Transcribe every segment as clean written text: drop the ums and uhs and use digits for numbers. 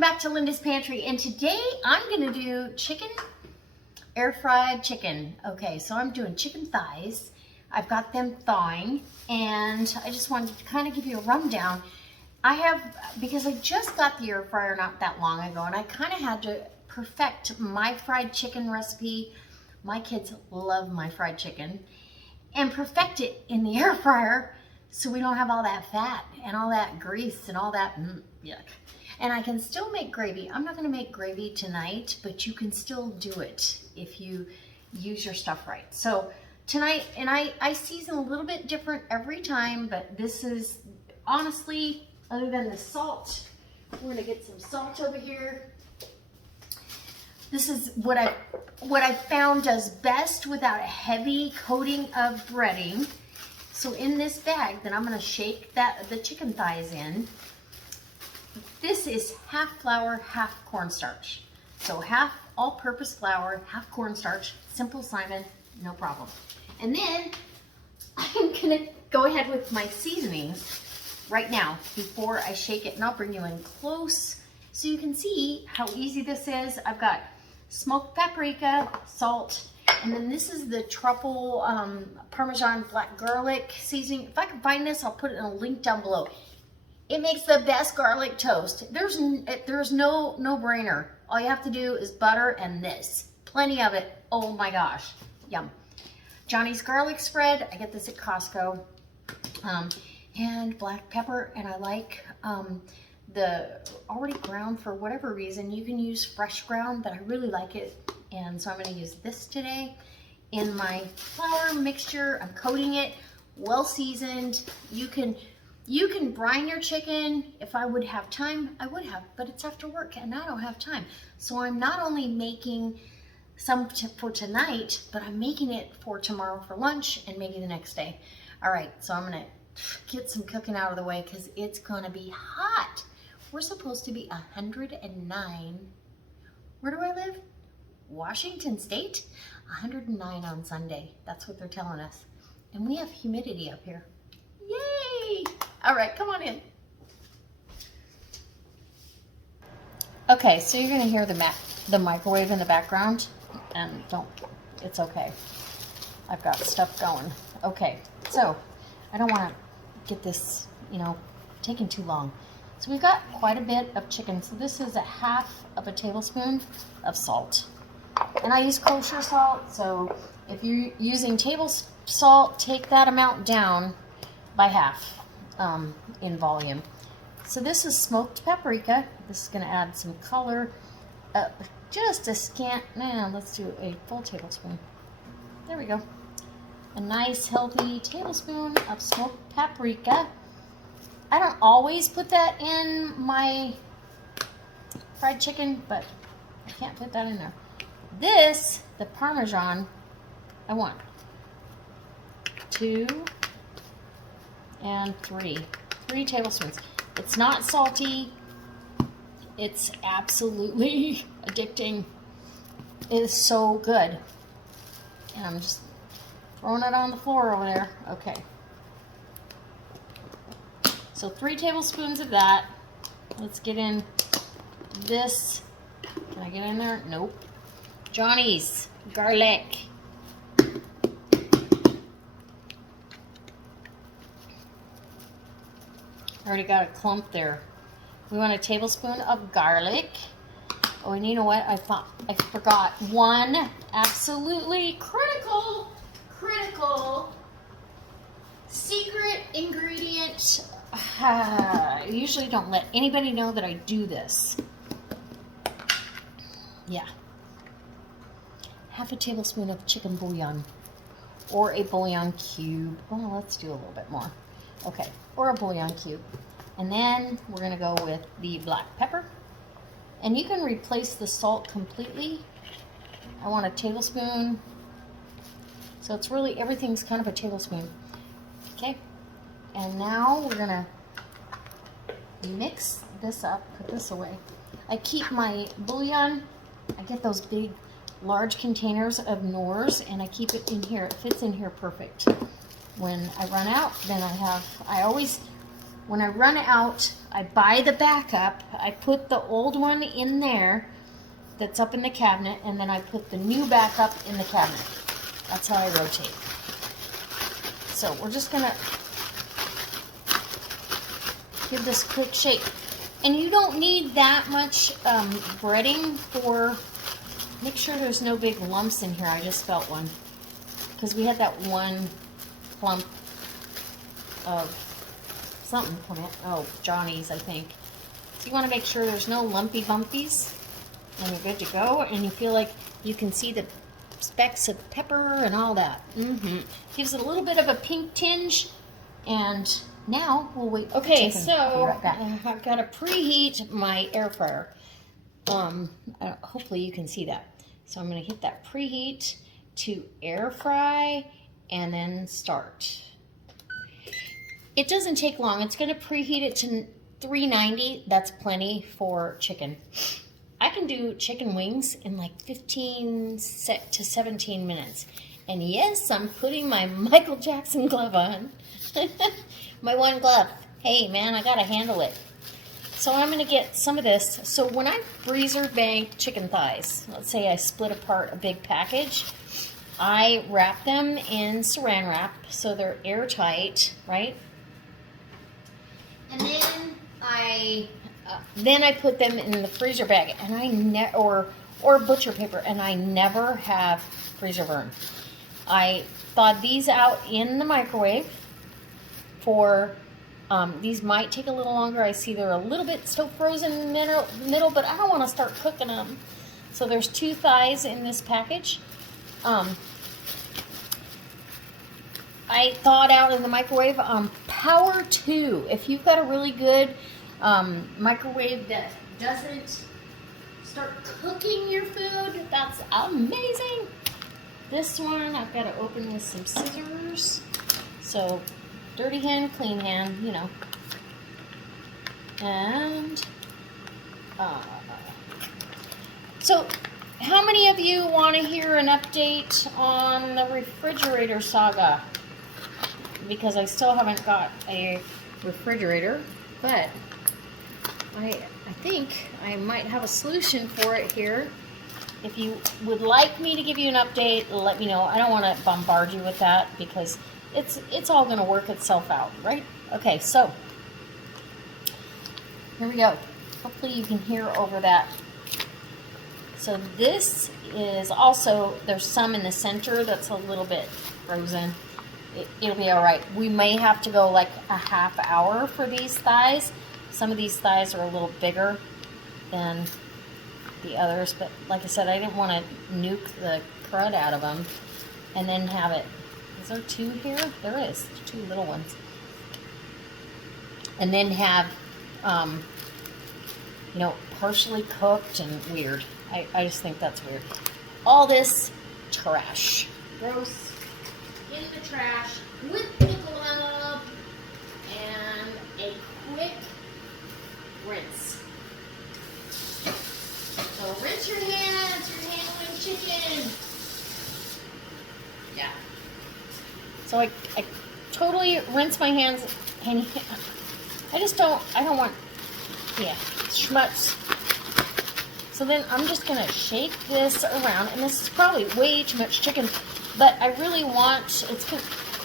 welcome back to Linda's Pantry, and today I'm going to do air fried chicken. Okay, so I'm doing chicken thighs. I've got them thawing, and I just wanted to kind of give you a rundown. Because I just got the air fryer not that long ago, and I kind of had to perfect my fried chicken recipe. My kids love my fried chicken, and perfect it in the air fryer so we don't have all that fat and all that grease and all that yuck. And I can still make gravy. I'm not going to make gravy tonight, but you can still do it if you use your stuff right. So tonight, and I season a little bit different every time, but this is honestly, other than the salt, we're going to get some salt over here. This is what I found does best without a heavy coating of breading. So in this bag that I'm going to shake the chicken thighs in, this is half flour, half cornstarch. So half all-purpose flour, half cornstarch, simple Simon, no problem. And then I'm going to go ahead with my seasonings right now before I shake it, and I'll bring you in close so you can see how easy this is. I've got smoked paprika, salt, and then this is the Truffle Parmesan black garlic seasoning. If I can find this, I'll put it in a link down below. It makes the best garlic toast. There's no brainer. All you have to do is butter and this. Plenty of it. Oh my gosh. Yum. Johnny's garlic spread. I get this at Costco. And black pepper. And I like the already ground for whatever reason. You can use fresh ground, but I really like it. And so I'm going to use this today in my flour mixture. I'm coating it, well seasoned. You can brine your chicken. If I would have time, I would have, but it's after work and I don't have time. So I'm not only making some for tonight, but I'm making it for tomorrow for lunch and maybe the next day. All right, so I'm gonna get some cooking out of the way because it's gonna be hot. We're supposed to be 109. Where do I live? Washington State? 109 on Sunday. That's what they're telling us. And we have humidity up here. Yay! All right, come on in. Okay, so you're gonna hear the microwave in the background, and it's okay. I've got stuff going. Okay, so I don't want to get this, taking too long. So we've got quite a bit of chicken. So this is a half of a tablespoon of salt. And I use kosher salt, so if you're using table salt, take that amount down by half in volume. So this is smoked paprika. This is going to add some color. Just a scant, let's do a full tablespoon. There we go. A nice healthy tablespoon of smoked paprika. I don't always put that in my fried chicken, but I can't put that in there. This, the Parmesan, I want 2 and 3 tablespoons. It's not salty. It's absolutely addicting. It is so good. And I'm just throwing it on the floor over there. Okay. So 3 tablespoons of that. Let's get in this. Can I get in there? Nope. Johnny's garlic. Already got a clump there. We want a tablespoon of garlic. Oh, and you know what? I forgot one absolutely critical secret ingredient. I usually don't let anybody know that I do this. Yeah. Half a tablespoon of chicken bouillon or a bouillon cube. Well, let's do a little bit more. Okay, or a bouillon cube. And then we're going to go with the black pepper. And you can replace the salt completely. I want a tablespoon. So it's really, everything's kind of a tablespoon. Okay. And now we're going to mix this up, put this away. I keep my bouillon, I get those big, large containers of Knorrs, and I keep it in here. It fits in here perfect. When I run out, then I always when I run out, I buy the backup. I put the old one in there that's up in the cabinet, and then I put the new backup in the cabinet. That's how I rotate. So we're just gonna give this a quick shake. And you don't need that much breading for, make sure there's no big lumps in here. I just felt one. Because we had that one clump of something come in. Oh, Johnny's, I think. So you want to make sure there's no lumpy bumpies. And you're good to go. And you feel like you can see the specks of pepper and all that. Gives it a little bit of a pink tinge. And now we'll wait. Okay, so right, I've got to preheat my air fryer. Hopefully you can see that. So I'm going to hit that preheat to air fry and then start. It doesn't take long. It's going to preheat it to 390. That's plenty for chicken. I can do chicken wings in like 15 to 17 minutes. And yes, I'm putting my Michael Jackson glove on. My one glove. Hey man, I gotta handle it. So I'm gonna get some of this. So when I freezer bank chicken thighs, let's say I split apart a big package, I wrap them in saran wrap so they're airtight, right? And then I put them in the freezer bag, and or butcher paper, and I never have freezer burn. I thawed these out in the microwave for, these might take a little longer. I see they're a little bit still frozen in the middle, but I don't want to start cooking them. So there's 2 thighs in this package. I thawed out in the microwave. Power 2. If you've got a really good microwave that doesn't start cooking your food, that's amazing. This one I've got to open with some scissors. So dirty hand, clean hand, you know. And so how many of you want to hear an update on the refrigerator saga? Because I still haven't got a refrigerator, but I think I might have a solution for it here. If you would like me to give you an update, let me know. I don't want to bombard you with that because it's all going to work itself out, right? Okay, so here we go. Hopefully you can hear over that. So this is also, there's some in the center that's a little bit frozen. It'll be all right. We may have to go like a half hour for these thighs. Some of these thighs are a little bigger than the others, but like I said, I didn't want to nuke the crud out of them and then have it. Is there 2 here? There is 2 little ones. And then have, you know, partially cooked and weird. I just think that's weird. All this trash. Gross. In the trash with the glove and a quick rinse. So rinse your hands, you're handling chicken. Yeah. So I totally rinse my hands, and I don't want, yeah, schmutz. So then I'm just gonna shake this around, and this is probably way too much chicken, but I really want,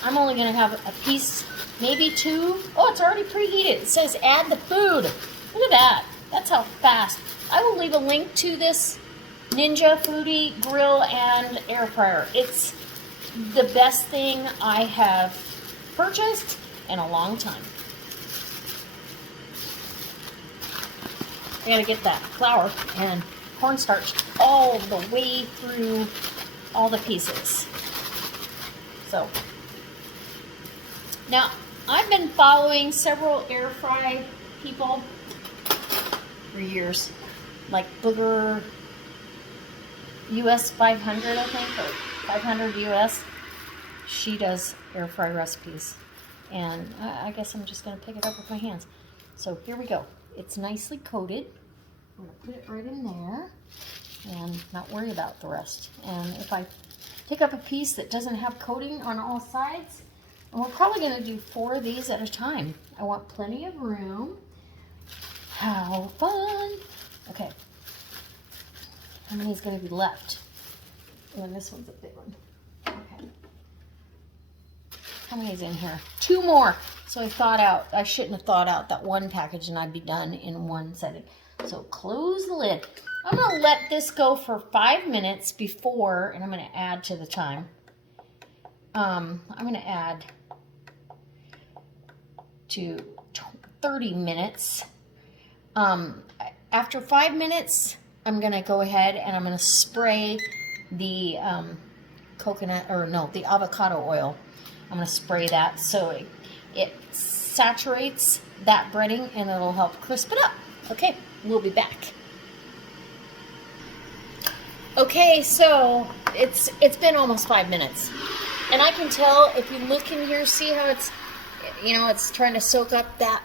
I'm only gonna have a piece, maybe 2. Oh, it's already preheated. It says add the food. Look at that. That's how fast. I will leave a link to this Ninga Foodi grill and air fryer. It's the best thing I have purchased in a long time. I gotta get that flour and cornstarch all the way through all the pieces. So, now I've been following several air fry people for years, like Booger US 500, I think, or 500 US. She does air fry recipes, and I guess I'm just gonna pick it up with my hands. So here we go. It's nicely coated. I'm gonna put it right in there and not worry about the rest. And if I pick up a piece that doesn't have coating on all sides, And we're probably going to do 4 of these at a time. I want plenty of room. How fun. Okay. How many is going to be left? And this one's a big one. Okay. How many is in here? 2 more. So I shouldn't have thought out that one package and I'd be done in one setting. So close the lid. I'm going to let this go for 5 minutes before, and I'm going to add to the time. I'm going to add to 30 minutes. After 5 minutes, I'm going to go ahead and I'm going to spray the the avocado oil. I'm going to spray that so it saturates that breading and it'll help crisp it up. Okay, we'll be back. Okay, so it's been almost 5 minutes. And I can tell if you look in here, see how it's, it's trying to soak up that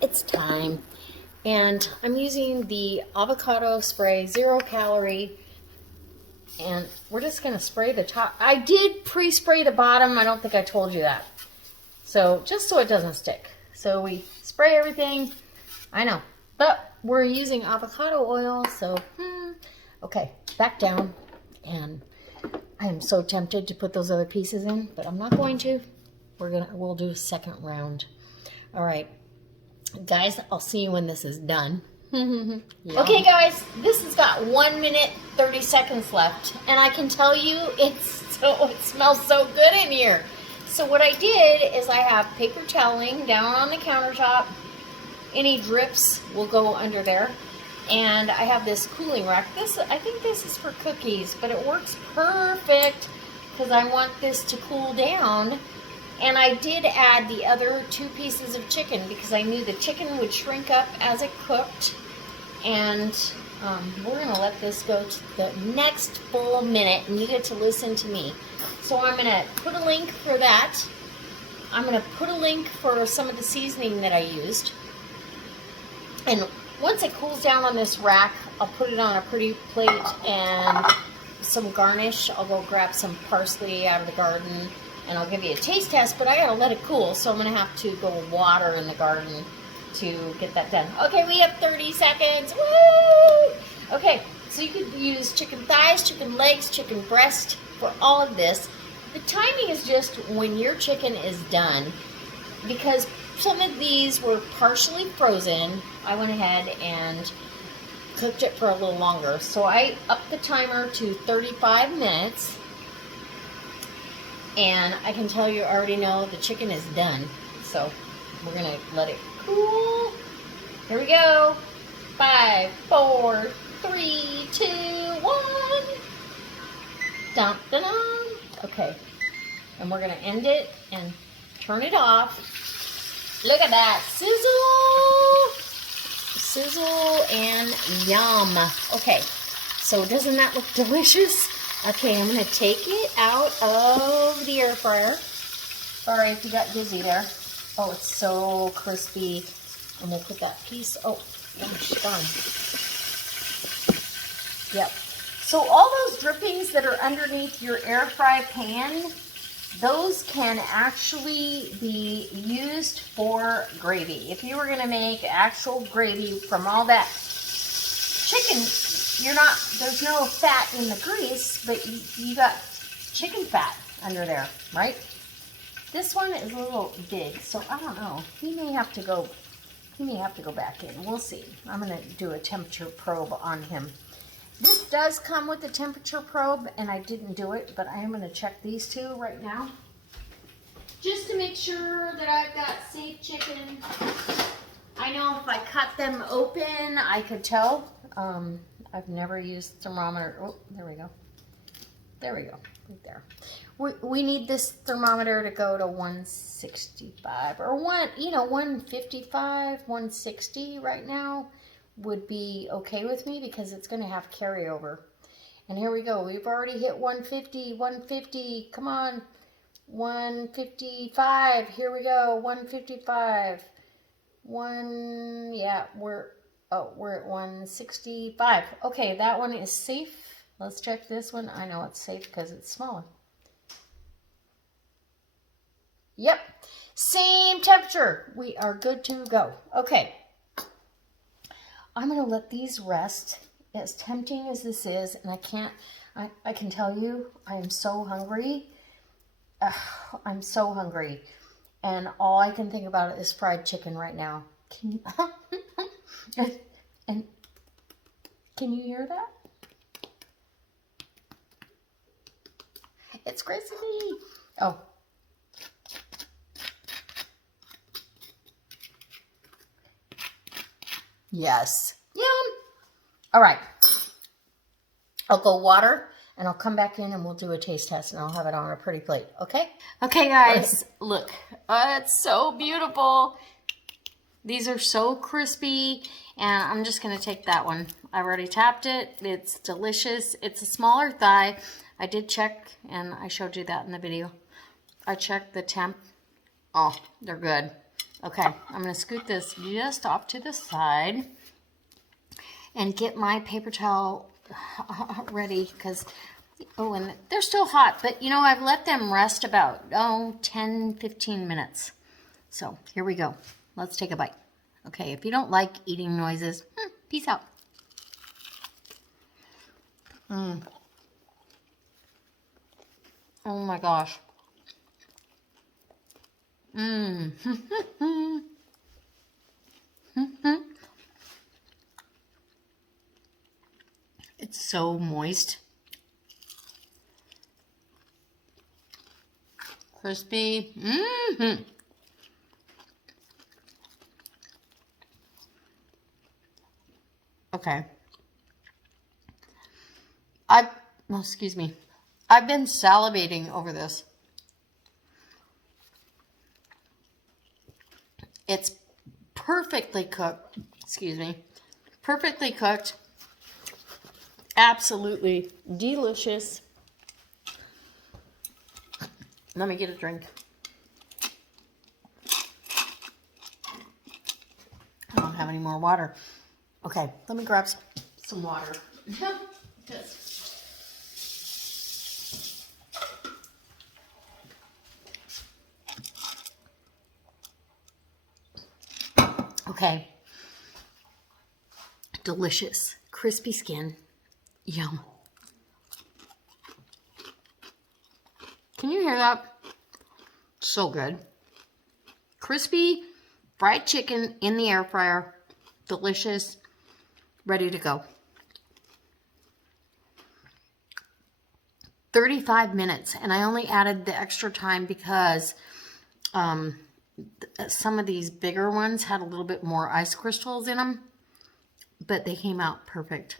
it's time. And I'm using the avocado spray, 0 calorie. And we're just going to spray the top. I did pre-spray the bottom. I don't think I told you that. So just so it doesn't stick. So we spray everything. I know. But we're using avocado oil. So, okay, back down. And I am so tempted to put those other pieces in. But I'm not going to. We'll do a second round. All right. Guys, I'll see you when this is done. Okay, guys, this has got 1 minute 30 seconds left, and I can tell you it smells so good in here. So what I did is I have paper toweling down on the countertop. Any drips will go under there, and I have this cooling rack. I think this is for cookies, but it works perfect because I want this to cool down. And I did add the other 2 pieces of chicken because I knew the chicken would shrink up as it cooked. And we're going to let this go to the next full minute, and you get to listen to me. So I'm going to put a link for that. I'm going to put a link for some of the seasoning that I used. And once it cools down on this rack, I'll put it on a pretty plate and some garnish. I'll go grab some parsley out of the garden. And I'll give you a taste test, but I gotta let it cool, so I'm gonna have to go water in the garden to get that done. Okay, we have 30 seconds. Woo! Okay, so you could use chicken thighs, chicken legs, chicken breast for all of this. The timing is just when your chicken is done. Because some of these were partially frozen, I went ahead and cooked it for a little longer. So I upped the timer to 35 minutes. And I can tell you already know the chicken is done. So we're going to let it cool. Here we go. 5, 4, 3, 2, 1. Dun, dun, dun. Okay. And we're going to end it and turn it off. Look at that. Sizzle. Sizzle and yum. Okay. So doesn't that look delicious? Okay, I'm going to take it out of the air fryer. Sorry if you got dizzy there. Oh, it's so crispy. I'm going to put that piece. Oh, gosh, darn. Yep. So all those drippings that are underneath your air fry pan, those can actually be used for gravy. If you were going to make actual gravy from all that chicken, there's no fat in the grease, but you got chicken fat under there, right? This one is a little big, so I don't know. He may have to go back in. We'll see. I'm going to do a temperature probe on him. This does come with a temperature probe, and I didn't do it, but I am going to check these 2 right now. Just to make sure that I've got safe chicken. I know if I cut them open, I could tell. I've never used thermometer. Oh, there we go. There we go. Right there. We need this thermometer to go to 165 or 155, 160 right now would be okay with me because it's going to have carryover. And here we go. We've already hit 150, 150. Come on. 155. Here we go. 155. We're at 165. Okay, that one is safe. Let's check this one. I know it's safe because it's smaller. Yep. Same temperature. We are good to go. Okay. I'm going to let these rest. As tempting as this is, and I can tell you, I am so hungry. I'm so hungry. And all I can think about is fried chicken right now. And can you hear that? It's crispy. Oh. Yes. Yum. All right. I'll go water and I'll come back in and we'll do a taste test and I'll have it on a pretty plate. Okay? Okay, guys. Look. It's so beautiful. These are so crispy. And I'm just going to take that one. I've already tapped it. It's delicious. It's a smaller thigh. I did check and I showed you that in the video. I checked the temp. Oh, they're good. Okay, I'm going to scoot this just off to the side and get my paper towel ready because, oh, and they're still hot. But, you know, I've let them rest about, 10, 15 minutes. So, here we go. Let's take a bite. Okay, if you don't like eating noises, peace out. Oh, my gosh. It's so moist. Crispy. Okay. Excuse me. I've been salivating over this. It's perfectly cooked. Excuse me. Perfectly cooked. Absolutely delicious. Let me get a drink. I don't have any more water. Okay, let me grab some water. Okay. Delicious. Crispy skin. Yum. Can you hear that? So good. Crispy fried chicken in the air fryer. Delicious. Ready to go. 35 minutes. And I only added the extra time because some of these bigger ones had a little bit more ice crystals in them. But they came out perfect.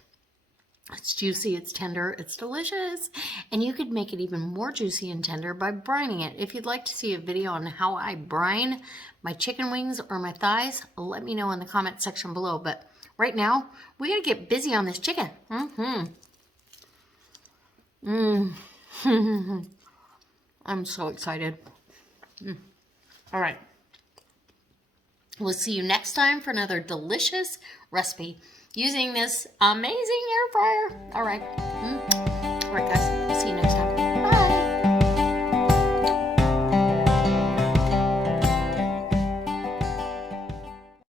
It's juicy, it's tender, it's delicious. And you could make it even more juicy and tender by brining it. If you'd like to see a video on how I brine my chicken wings or my thighs, let me know in the comment section below. But right now, we gotta get busy on this chicken. I'm so excited. All right. We'll see you next time for another delicious recipe using this amazing air fryer. All right. All right, guys. See you next time.